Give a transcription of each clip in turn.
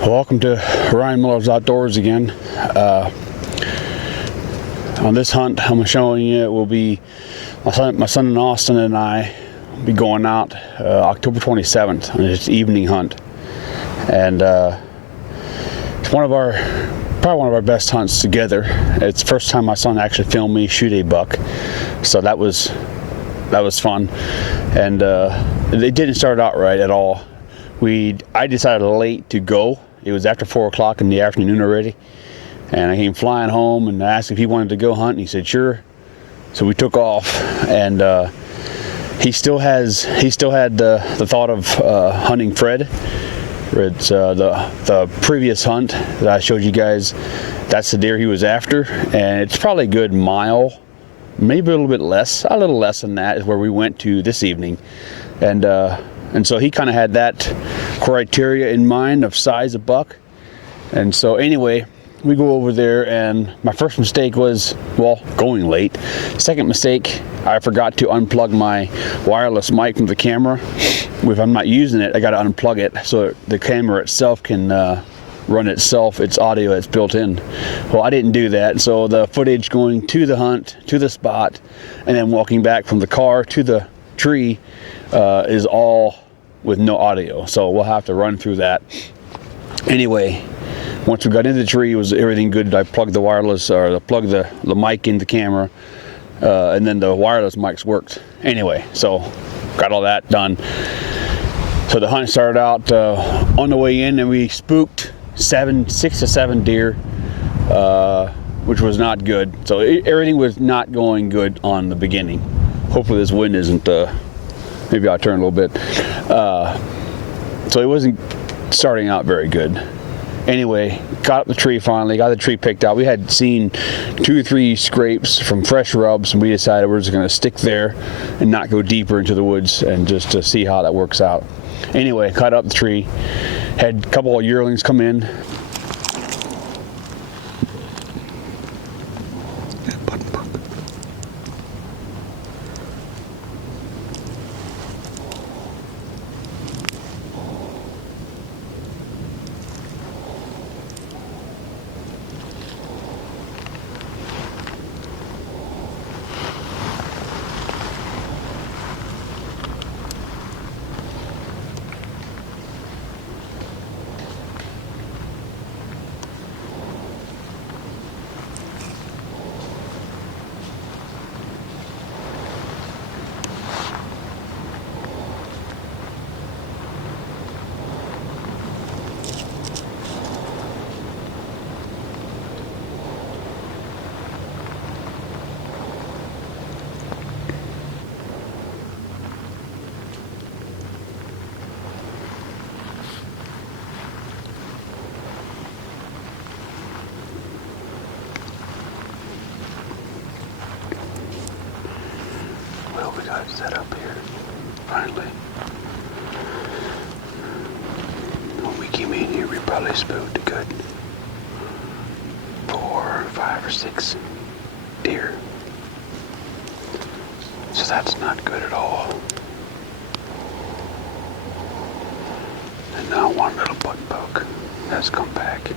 Welcome to Ryan Miller's Outdoors again. On this hunt I'm showing you, it will be my son in Austin and I will be going out October 27th on this evening hunt. And it's probably one of our best hunts together. It's the first time my son actually filmed me shoot a buck, so that was fun. And it didn't start out right at all. I decided late to go. It was after 4 o'clock in the afternoon already, and I came flying home and asked if he wanted to go hunt, and he said sure. So we took off, and he still had the thought of hunting Fred. It's the previous hunt that I showed you guys. That's the deer he was after, and it's probably a good mile, maybe a little less than that is where we went to this evening. And so he kind of had that criteria in mind of size of buck. And so anyway, we go over there, and my first mistake was, going late. Second mistake, I forgot to unplug my wireless mic from the camera. If I'm not using it, I got to unplug it so the camera itself can run itself, its audio that's built in. Well, I didn't do that, so the footage going to the hunt, to the spot, and then walking back from the car to the tree is all with no audio, so we'll have to run through that. Anyway, once we got into the tree, was everything good. I plugged the wireless, or plugged the mic in the camera, and then the wireless mics worked. Anyway, so got all that done. So the hunt started out on the way in, and we spooked 6 to 7 deer, which was not good. So everything was not going good on the beginning. Hopefully this wind isn't, maybe I'll turn a little bit. So it wasn't starting out very good. Anyway, got up the tree finally, got the tree picked out. We had seen 2 or 3 scrapes from fresh rubs, and we decided we're just gonna stick there and not go deeper into the woods, and just to see how that works out. Anyway, cut up the tree, had a couple of yearlings come in. We got it set up here, finally. When we came in here, we probably spooked a good 4, 5, or 6 deer. So that's not good at all. And now one little button buck has come back.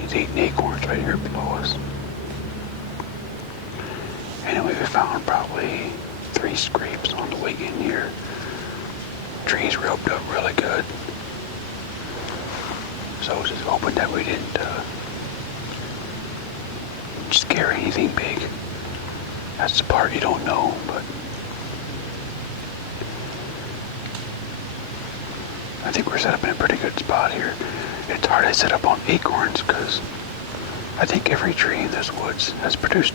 He's eating acorns right here below us. Anyway, we found probably 3 scrapes on the way in here. Trees roped up really good. So I was just hoping that we didn't scare anything big. That's the part you don't know, but I think we're set up in a pretty good spot here. It's hard to set up on acorns because I think every tree in this woods has produced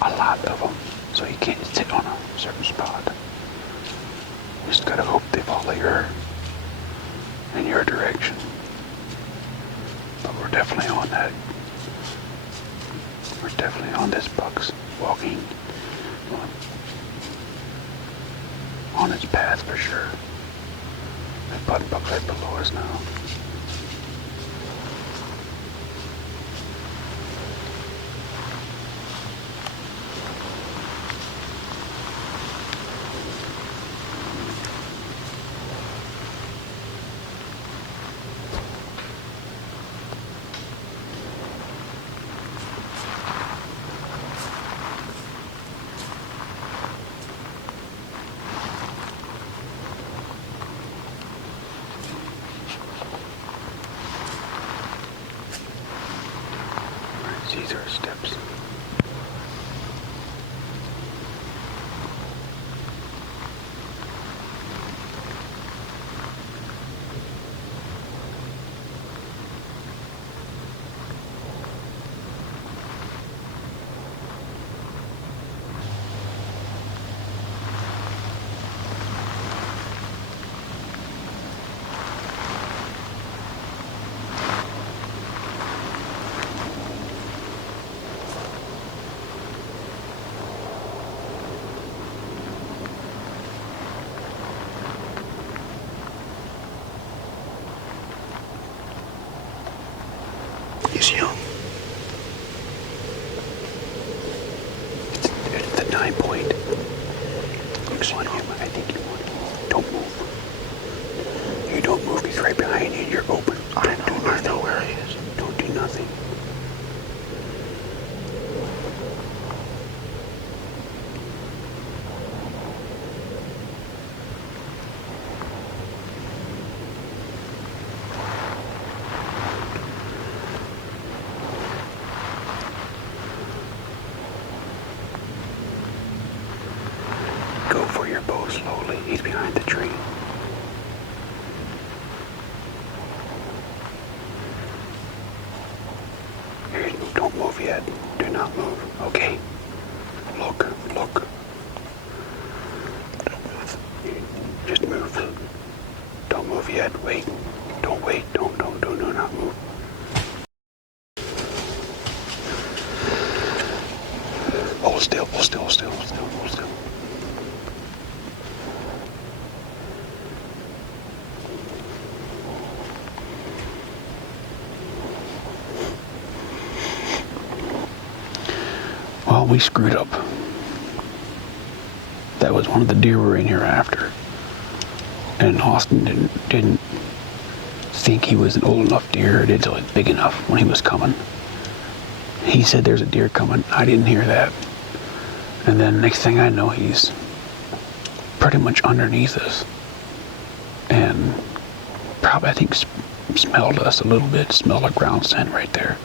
a lot of them, so you can't sit on a certain spot. You just gotta hope they follow in your direction. But we're definitely on that. We're definitely on this buck's walking on its path for sure. That button buck's right below us now. think you want him. I think you want him. Don't move. You don't move. He's right behind you. You're open. I know where he is. Don't do nothing. Go for your bow slowly. He's behind the tree. Don't move yet. Do not move. Okay. Look. Don't move. Just move. Don't move yet. Wait. Don't wait. Don't. Do not move. Hold still. Well, we screwed up. That was one of the deer we were in here after. And Austin didn't think he was an old enough deer, or did so big enough when he was coming. He said there's a deer coming. I didn't hear that. And then next thing I know, he's pretty much underneath us. And probably, I think, smelled us a little bit, smelled like ground scent right there.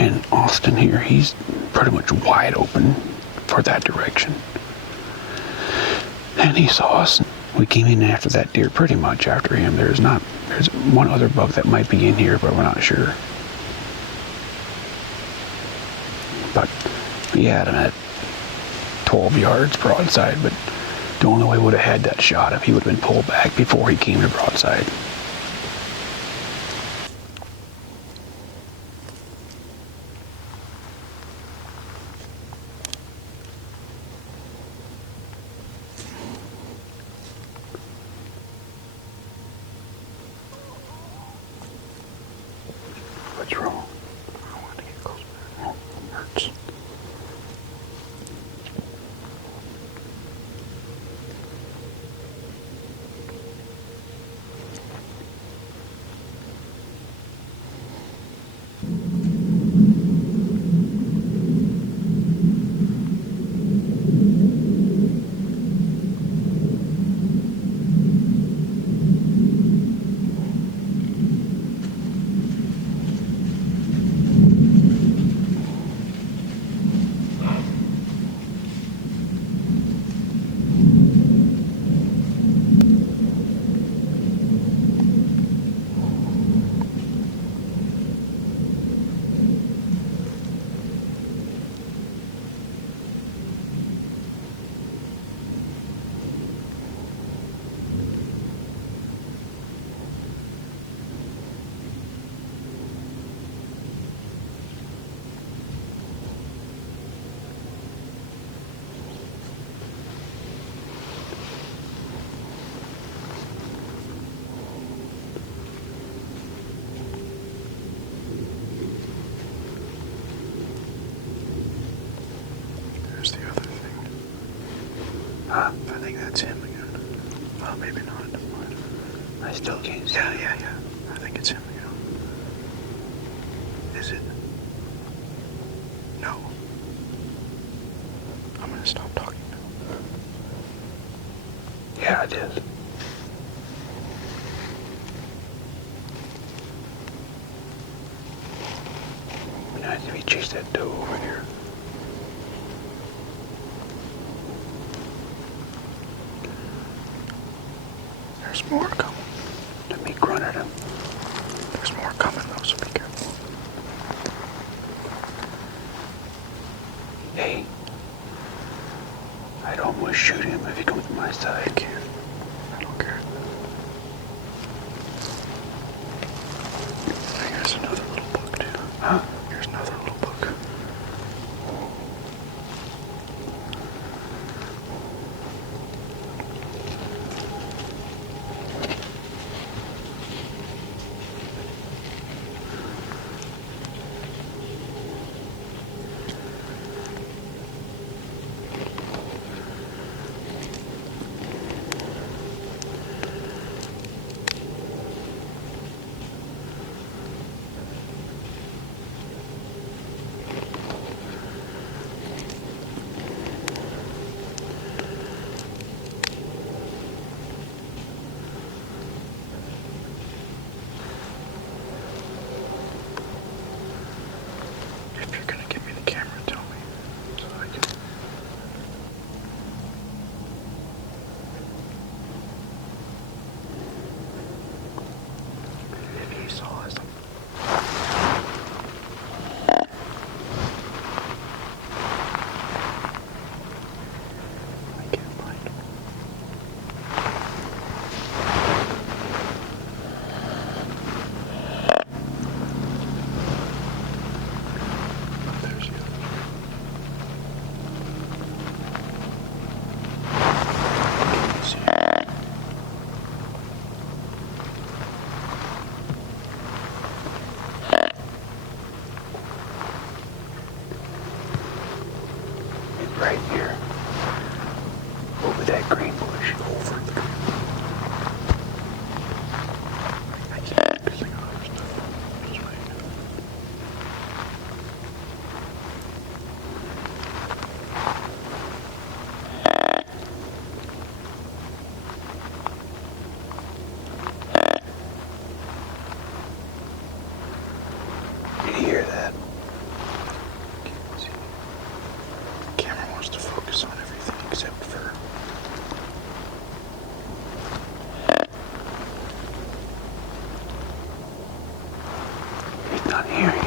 And Austin here, he's pretty much wide open for that direction. And he saw us. We came in after that deer, pretty much after him. There's one other buck that might be in here, but we're not sure. But we had him at 12 yards broadside, but the only way we would have had that shot if he would have been pulled back before he came to broadside. What's wrong? I want to get closer. Oh, it hurts. There's the other thing. I think that's him again. Well, maybe not. I still can't see. Yeah. I think it's him again. Is it? No. I'm gonna stop talking now. Yeah, it is. I think we chase that doe over here. There's more coming. Let me grunt at him. There's more coming though, so be careful. Hey, I'd almost shoot him if he comes to my side. I can't. I don't care. Here's another little buck too. Huh? Here's another little buck. green bush. Over the green. I keep picking up other stuff. Just right. Did you hear that? Can't see. The camera wants to focus on everything except for. He's not hearing you.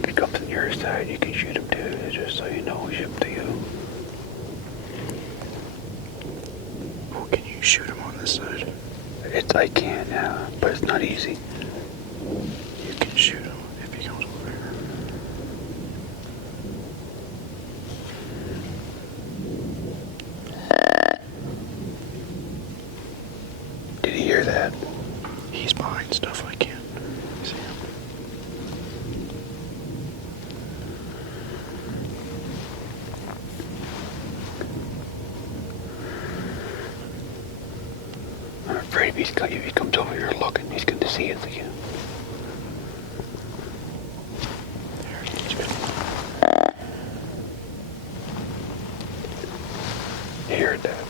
If he comes on your side, you can shoot him too, just so you know he's up to you. Oh, can you shoot him on this side? I can, yeah, but it's not easy. You can shoot him if he comes over here. Did you hear that? He's behind stuff. I can't see him. I'm afraid if he comes over here looking, he's going to see us again. There he's been. You heard that?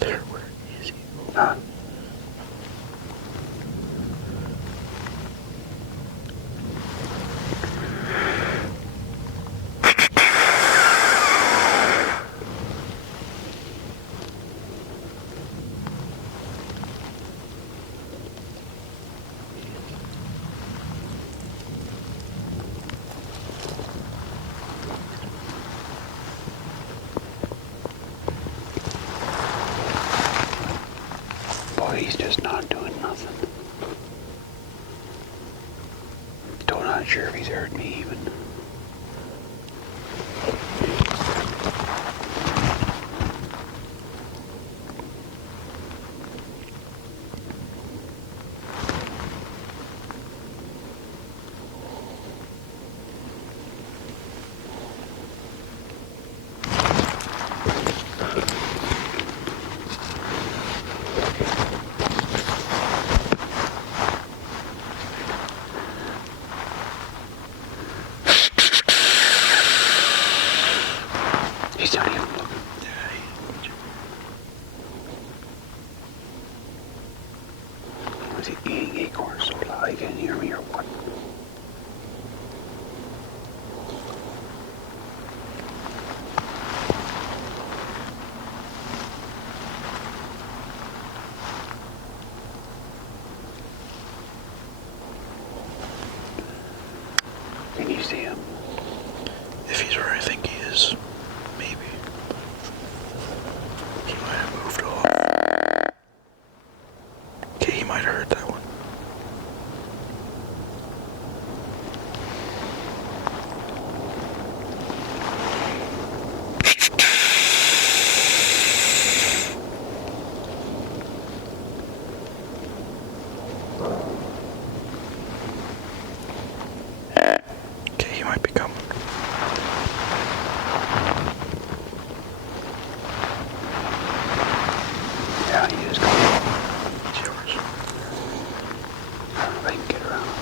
There, where is he? Huh? Boy, he's just not doing nothing. Still not sure if he's heard me even. He's not even looking. Was he eating acorns so loud he can't hear me or what? Can you see him? If he's where I think he is, maybe. He might have moved off. Okay, he might have heard that one. Okay, he might be coming. Yeah, he is coming. It's yours. I can get around.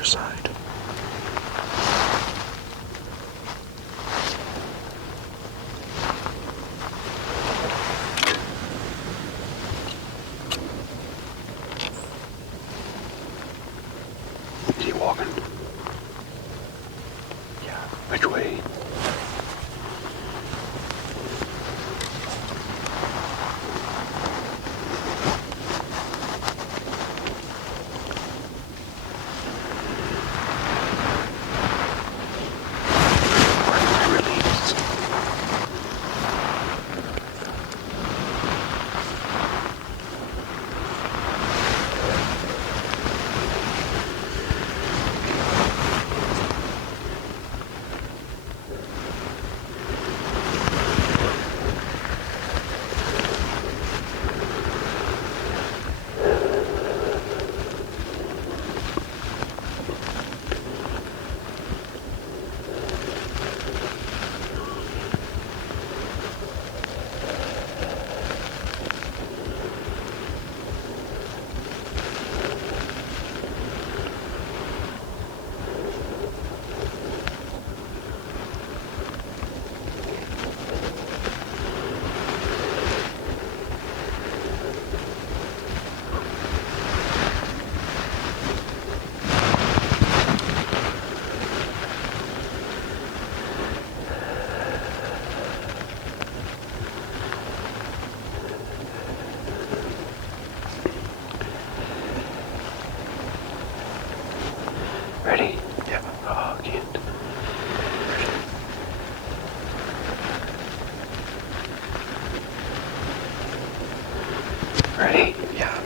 rear side. Is he walking? Yeah. Which way? Release. Ready? Yeah. Oh, I can't. Ready? Yeah.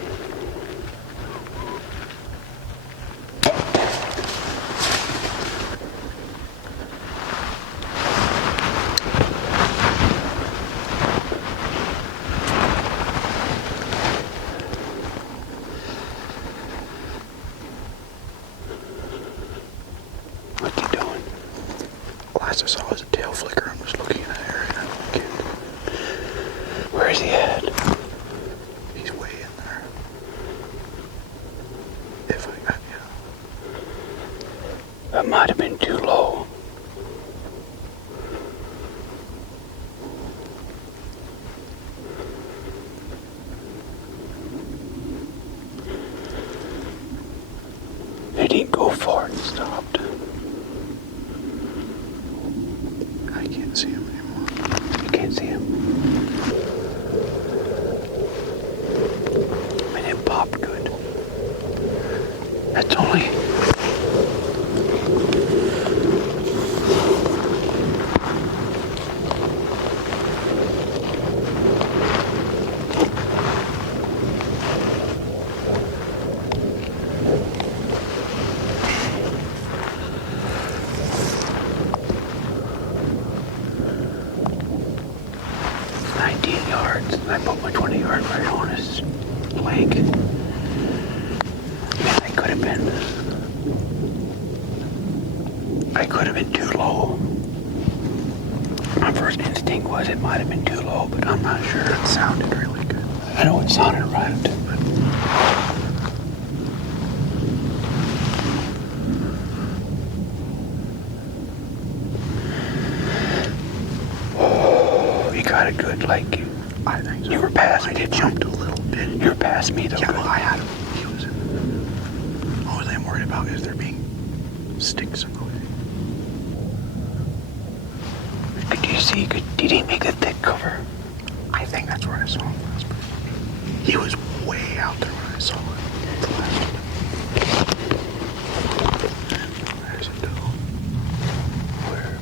What's he doing? Last I saw was a tail flicker. I'm just looking in that area. Where is he at? He's way in there. If I got, yeah. That might have been too low. He didn't go far and stopped. I can't see him anymore. You can't see him. I mean, it popped good. That's only... yards. I put my 20-yard right on his leg. Man, I could have been too low. My first instinct was it might have been too low, but I'm not sure. It sounded really good. I know it sounded right, but you got a good, like, I think so. you were past me. It jumped a little bit. You were past me, though. Yeah, well, I had him. He was in. All I'm worried about is there being sticks in the way. Could you see? Did he make a thick cover? I think that's where I saw him last. He was way out there when I saw him. There's a doe. Where?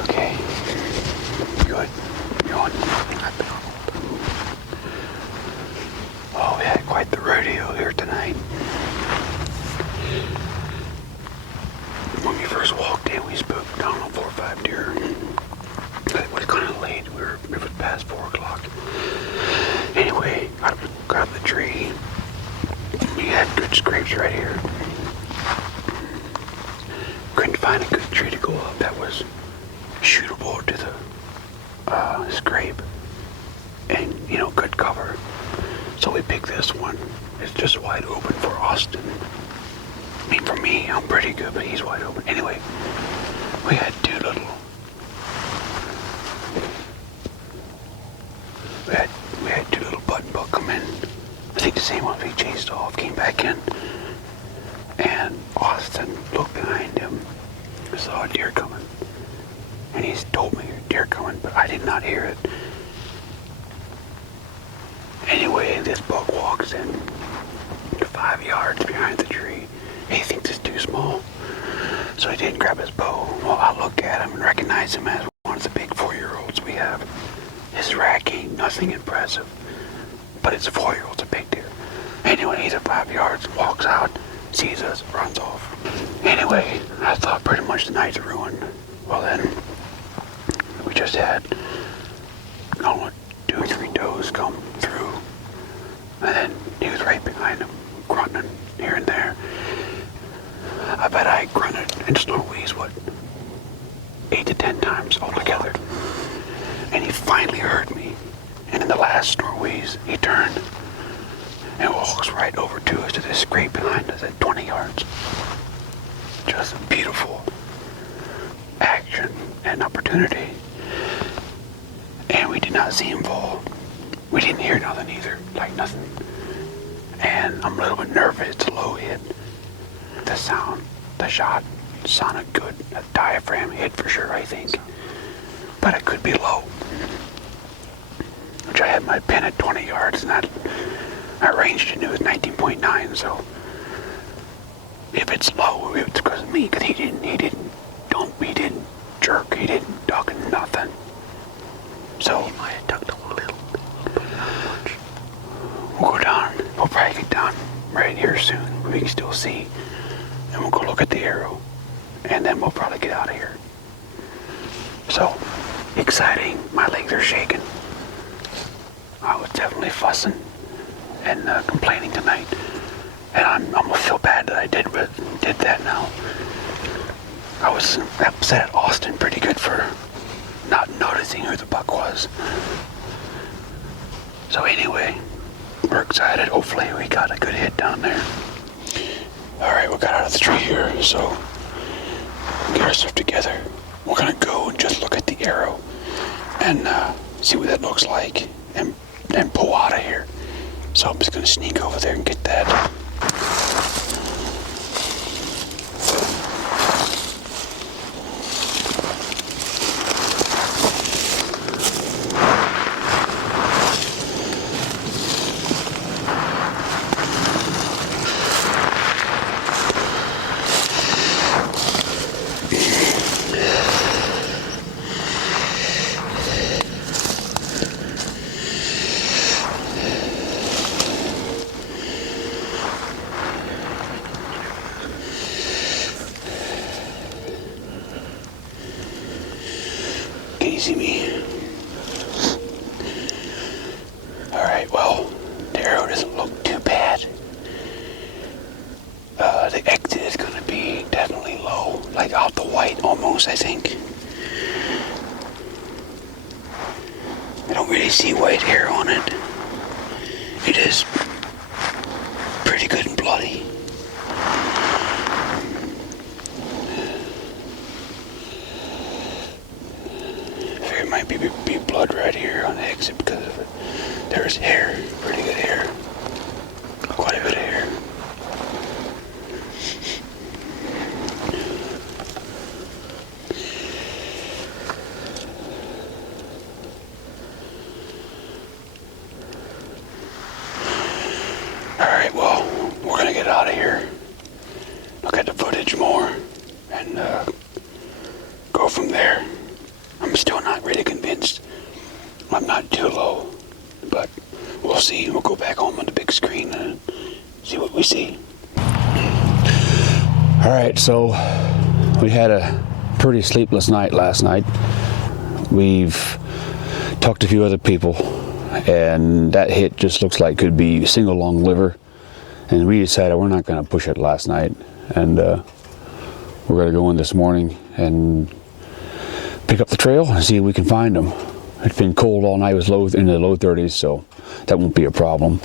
Okay. Good. You're on. I've been on hold. Oh, we had quite the rodeo here tonight. When we first walked in, we spooked, I don't know, 4 or 5 deer. It was kind of late. It was past 4 o'clock. Anyway, I grabbed the tree. We had good scrapes right here. good cover. So we picked this one. It's just wide open for Austin. I mean, for me, I'm pretty good, but he's wide open. Anyway, we had two little... We had two little button buck come in. I think the same one we chased off, came back in. And Austin looked behind him, saw a deer coming. And he's told me a deer coming, but I did not hear it. Anyway, this buck walks in 5 yards behind the tree. He thinks it's too small, so he didn't grab his bow. Well, I look at him and recognize him as one of the big 4-year-olds we have. His rack ain't nothing impressive, but it's a 4-year-old's a big deer. Anyway, he's at 5 yards, walks out, sees us, runs off. Anyway, I thought pretty much the night's ruined. Well then, we just had, I don't know, 2 or 3 does come through. And then he was right behind him, grunting here and there. I bet I grunted and snort wheezed, 8 to 10 times altogether. And he finally heard me. And in the last snort wheeze, he turned and walks right over to us to this scrape behind us at 20 yards. Just beautiful action and opportunity. And we did not see him fall. We didn't hear nothing either, like nothing. And I'm a little bit nervous. It's a low hit. The sound, the shot sounded good. A diaphragm hit for sure, I think. But it could be low. Which I had my pin at 20 yards, and I ranged it, and it was 19.9, so if it's low, it's because of me, because he didn't jerk, he didn't duck nothing. So he might have ducked a little bit. We'll go down. We'll probably get down right here soon. We can still see. And we'll go look at the arrow. And then we'll probably get out of here. So, exciting. My legs are shaking. I was definitely fussing and complaining tonight. And I'm gonna feel bad that I did that now. I was upset at Austin pretty good for not noticing who the buck was. So anyway, we're excited. Hopefully we got a good hit down there. Alright, we got out of the tree here, so get our stuff together. We're gonna go and just look at the arrow and see what that looks like and pull out of here. So I'm just gonna sneak over there and get that. Can you see me? Alright, well, the arrow doesn't look too bad. The exit is going to be definitely low, like out the white almost, I think. I don't really see white hair on it. It is pretty good and bloody. There might be blood right here on the exit because of it. There's hair, pretty good hair. Quite a bit of hair. Alright, well, we're gonna get out of here. Look at the footage more and go from there. I'm still not really convinced. I'm not too low, but we'll see. We'll go back home on the big screen and see what we see. All right, so we had a pretty sleepless night last night. We've talked to a few other people, and that hit just looks like could be single long liver. And we decided we're not going to push it last night, and we're going to go in this morning and pick up the trail and see if we can find them. It's been cold all night. It was into the low 30s, so that won't be a problem.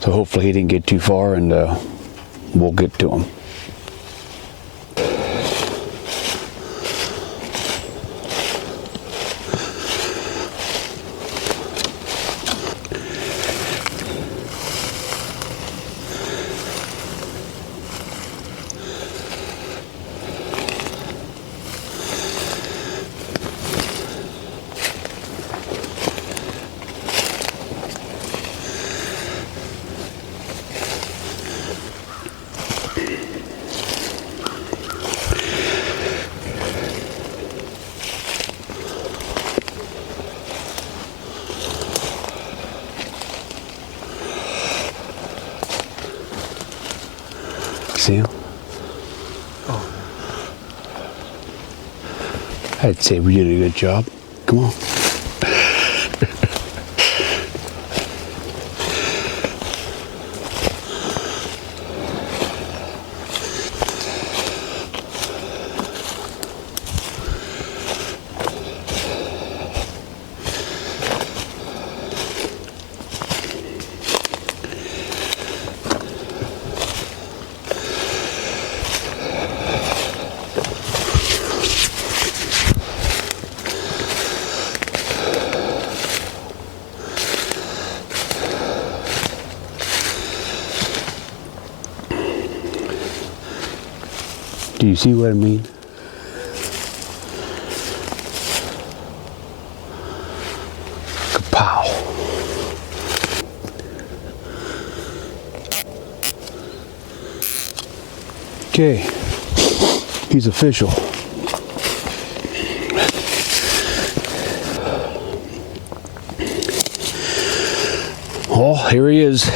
So hopefully he didn't get too far, and we'll get to him. See him? Oh. I'd say we did a good job. Come on. Do you see what I mean? Kapow. Okay, he's official. Well, here he is.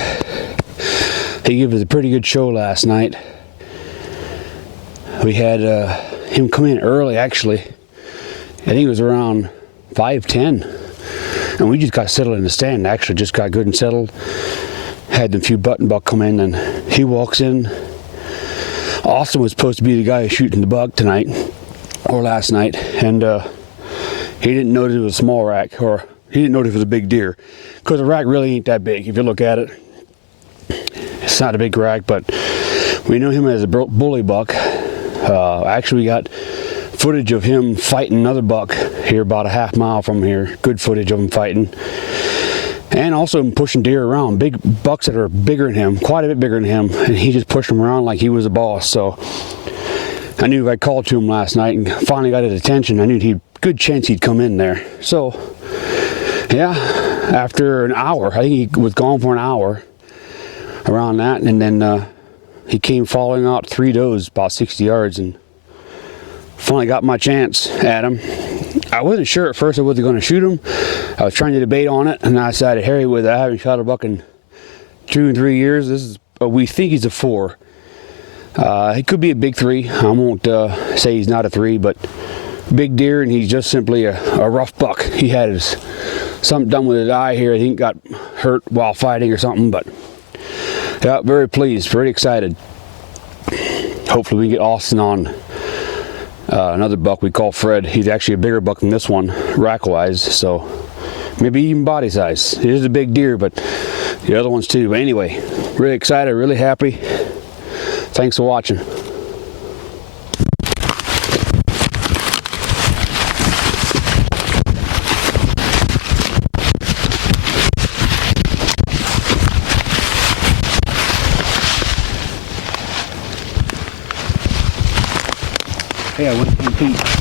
He gave us a pretty good show last night. We had him come in early, actually. I think it was around 5:10, and we just got settled in the stand. Actually, just got good and settled. Had a few button buck come in, and he walks in. Austin was supposed to be the guy who's shooting the buck tonight or last night, and he didn't notice it was a small rack, or he didn't notice it was a big deer, because the rack really ain't that big. If you look at it, it's not a big rack, but we know him as a bully buck. Actually, we got footage of him fighting another buck here about a half mile from here. Good footage of him fighting. And also him pushing deer around. Big bucks that are bigger than him, quite a bit bigger than him. And he just pushed them around like he was a boss. So I knew if I called to him last night and finally got his attention, I knew good chance he'd come in there. So, yeah, after an hour, I think he was gone for an hour around that. And then he came following out 3 does about 60 yards and finally got my chance at him. I wasn't sure at first I was going to shoot him. I was trying to debate on it, and I decided, Harry, with I haven't shot a buck in 2 and 3 years. This is we think he's a 4. He could be a big 3. I won't say he's not a 3, but big deer, and he's just simply a rough buck. He had something done with his eye here. I think got hurt while fighting or something, but yeah, very pleased, very excited. Hopefully we can get Austin on another buck we call Fred. He's actually a bigger buck than this one, rack-wise, so maybe even body size. It is a big deer, but the other ones too. But anyway, really excited, really happy. Thanks for watching. Hey, I went to compete.